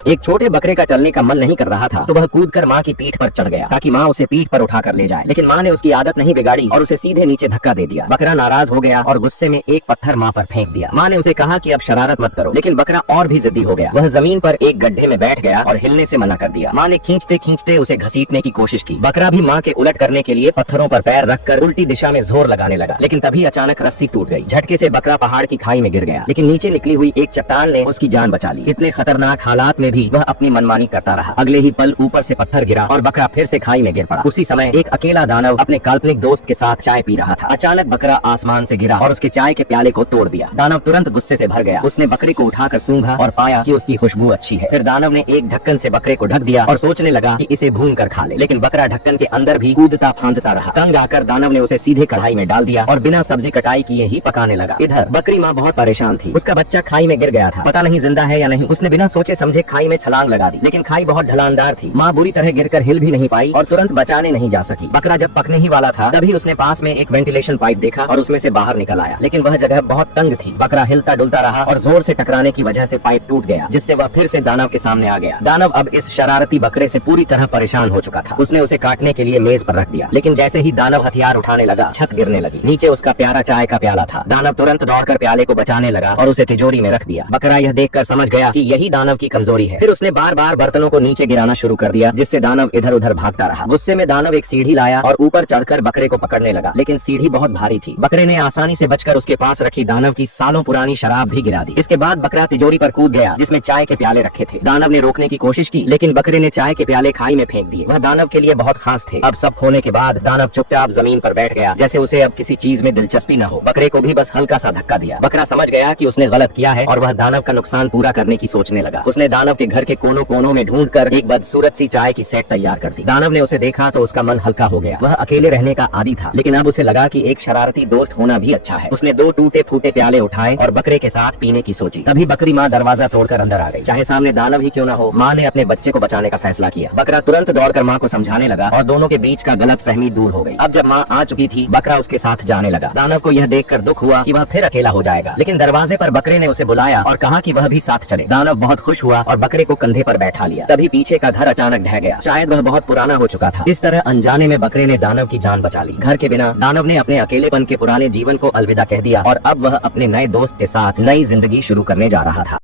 एक छोटे बकरे का चलने का मन नहीं कर रहा था तो वह कूदकर माँ की पीठ पर चढ़ गया ताकि माँ उसे पीठ पर उठाकर ले जाए, लेकिन माँ ने उसकी आदत नहीं बिगाड़ी और उसे सीधे नीचे धक्का दे दिया। बकरा नाराज हो गया और गुस्से में एक पत्थर माँ पर फेंक दिया। माँ ने उसे कहा कि अब शरारत मत करो, लेकिन बकरा और भी जिद्दी हो गया। वह जमीन पर एक गड्ढे में बैठ गया और हिलने से मना कर दिया। माँ ने खींचते खींचते उसे घसीटने की कोशिश की। बकरा भी माँ के उलट करने के लिए पत्थरों पर पैर रखकर उल्टी दिशा में जोर लगाने लगा, लेकिन तभी अचानक रस्सी टूट गई। झटके से बकरा पहाड़ की खाई में गिर गया, लेकिन नीचे निकली हुई एक चट्टान ने उसकी जान बचा ली। इतने खतरनाक हालात में भी वह अपनी मनमानी करता रहा। अगले ही पल ऊपर से पत्थर गिरा और बकरा फिर से खाई में गिर पड़ा। उसी समय एक अकेला दानव अपने काल्पनिक दोस्त के साथ चाय पी रहा था। अचानक बकरा आसमान से गिरा और उसके चाय के प्याले को तोड़ दिया। दानव तुरंत गुस्से से भर गया। उसने बकरे को उठाकर सूंघा और पाया कि उसकी खुशबू अच्छी है। फिर दानव ने एक ढक्कन से बकरे को ढक दिया और सोचने लगा कि इसे भून कर खा ले, लेकिन बकरा ढक्कन के अंदर भी कूदता फांदता रहा। तंग आकर दानव ने उसे सीधे कढ़ाई में डाल दिया और बिना सब्जी कटाई किए ही पकाने लगा। इधर बकरी माँ बहुत परेशान थी। उसका बच्चा खाई में गिर गया था, पता नहीं जिंदा है या नहीं। उसने बिना सोचे समझे खाई में छलांग लगा दी, लेकिन खाई बहुत ढलानदार थी। माँ बुरी तरह गिरकर हिल भी नहीं पाई और तुरंत बचाने नहीं जा सकी। बकरा जब पकने ही वाला था तभी उसने पास में एक वेंटिलेशन पाइप देखा और उसमें से बाहर निकल आया, लेकिन वह जगह बहुत तंग थी। बकरा हिलता डुलता रहा और जोर से टकराने की वजह से पाइप टूट गया, जिससे वह फिर से दानव के सामने आ गया। दानव अब इस शरारती बकरे से पूरी तरह परेशान हो चुका था। उसने उसे काटने के लिए मेज पर रख दिया, लेकिन जैसे ही दानव हथियार उठाने लगा छत गिरने लगी। नीचे उसका प्यारा चाय का प्याला था। दानव तुरंत दौड़कर प्याले को बचाने लगा और उसे तिजोरी में रख दिया। बकरा यह देखकर समझ गया कि यही दानव की कमजोरी है। फिर उसने बार बार बर्तनों को नीचे गिराना शुरू कर दिया, जिससे दानव इधर उधर भागता रहा। गुस्से में दानव एक सीढ़ी लाया और ऊपर चढ़कर बकरे को पकड़ने लगा, लेकिन सीढ़ी बहुत भारी थी। बकरे ने आसानी से बचकर उसके पास रखी दानव की सालों पुरानी शराब भी गिरा दी। इसके बाद बकरा तिजोरी पर कूद गया जिसमें चाय के प्याले रखे थे। दानव ने रोकने की कोशिश की, लेकिन बकरे ने चाय के प्याले खाई में फेंक दिए। वह दानव के लिए बहुत खास थे। अब सब खोने के बाद दानव चुपचाप जमीन पर बैठ गया, जैसे उसे अब किसी चीज में दिलचस्पी न हो। बकरे को भी बस हल्का सा धक्का दिया। बकरा समझ गया कि उसने गलत किया है और वह दानव का नुकसान पूरा करने की सोचने लगा। उसने दानव के घर के कोनों कोनों में ढूंढकर एक बदसूरत सी चाय की सेट तैयार कर दी। दानव ने उसे देखा तो उसका मन हल्का हो गया। वह अकेले रहने का आदी था, लेकिन अब उसे लगा कि एक शरारती दोस्त होना भी अच्छा है। उसने 2 टूटे फूटे प्याले उठाए और बकरे के साथ पीने की सोची। तभी बकरी माँ दरवाजा तोड़कर अंदर आ गई। चाहे सामने दानव ही क्यों न हो, माँ ने अपने बच्चे को बचाने का फैसला किया। बकरा तुरंत दौड़कर माँ को समझाने लगा और दोनों के बीच का गलत फहमी दूर हो गई। अब जब माँ आ चुकी थी, बकरा उसके साथ जाने लगा। दानव को यह देखकर दुख हुआ कि वह फिर अकेला हो जाएगा, लेकिन दरवाजे पर बकरे ने उसे बुलाया और कहा कि वह भी साथ चले। दानव बहुत खुश हुआ और बकरे को कंधे पर बैठा लिया। तभी पीछे का घर अचानक ढह गया। शायद वह बहुत पुराना हो चुका था। इस तरह अनजाने में बकरे ने दानव की जान बचा ली। घर के बिना दानव ने अपने अकेलेपन के पुराने जीवन को अलविदा कह दिया और अब वह अपने नए दोस्त के साथ नई जिंदगी शुरू करने जा रहा था।